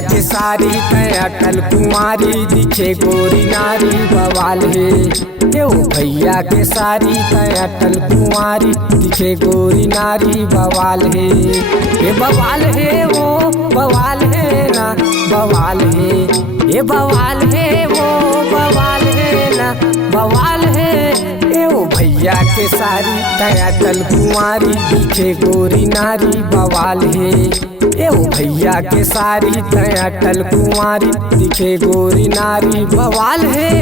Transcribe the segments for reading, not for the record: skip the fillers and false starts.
के सारी तय अटल कुंवारी दिखे गोरी नारी बवाल है। यो भैया के सारी तय अटल कुंवारी दिखे गोरी नारी बवाल है। ये बवाल है वो बवाल है ना बवाल है, ये बवाल है वो बवाल है ना बवाल है। यो भैया के सारी तय अटल कुंवारी दिखे गोरी नारी बवाल है। यो भैया के सारी तय अटल कुंवारी दिखे गोरी नारी बवाल है।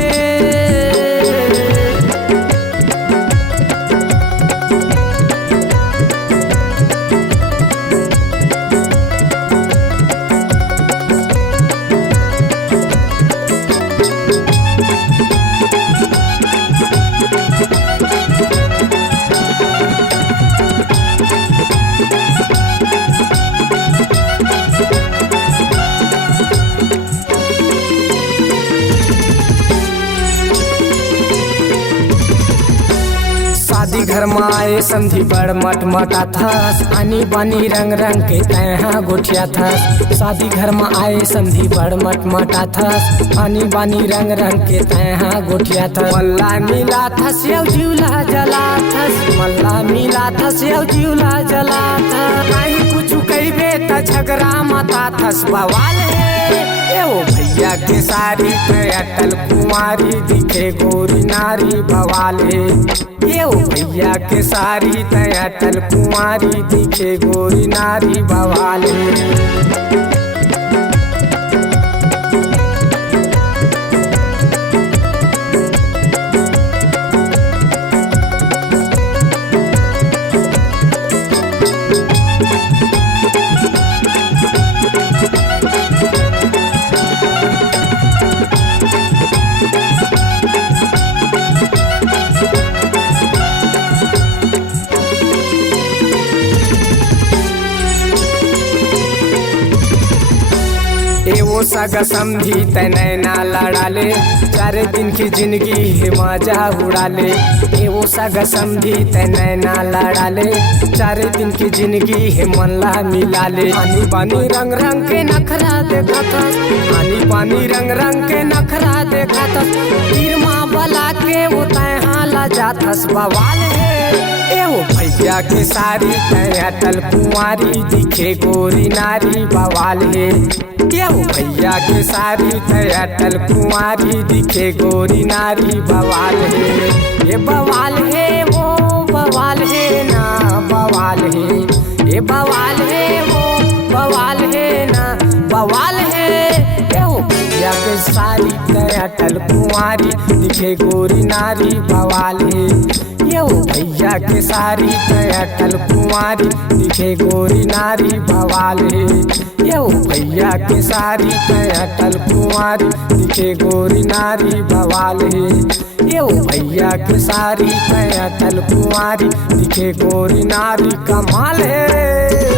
शादी घर में आए संधि बड़ मट मटा था, आनी बानी रंग रंग के तैहा गोठिया था। शादी घर में आए संधि बड़ मट मटा था, आनी बानी रंग रंग के तैहा गोठिया था। मल्ला मिला था सेव जीवला जला था, मल्ला मिला था सेव जीवला जला था। कहीं कुछ कहबे त झगड़ा मता था बवाल है। यो भैया के सारी तय अटल कुंवारी दिखे गोरी नारी बवाल है। यो भैया के सारी तय अटल कुंवारी दिखे गोरी नारी बवाल है। एवो सगा समझी तैना लड़ा ले, 4 दिन की जिंदगी है मजा उड़ा ले। एवो सगा समझी तैना लड़ा ले, 4 दिन की जिंदगी है मनला मिला ले। आनी पानी रंग रंग के नखरा देखा था, आनी पानी रंग रंग के नखरा देखा था। तीर माँ बला के वो तैहा ला जाता बवाल है। एवो भैया के सारी तय अटल कुंवारी दिखे गोरी नारी बवाल है। यो भैया के सारी तय अटल कुंवारी दिखे गोरी नारी बवाल है। ये बवाल है वो बवाल है ना बवाल है, ये बवाल है वो बवाल है ना बवाल है। यो भैया के सारी तय अटल कुंवारी दिखे गोरी नारी बवाल है। यो भैया के सारी तय अटल कुंवारी दिखे गोरी नारी बवाल है। यो भैया के सारी तय अटल कुंवारी दिखे गोरी नारी बवाल है। यो भैया के सारी तय अटल कुंवारी दिखे गोरी नारी कमाल है।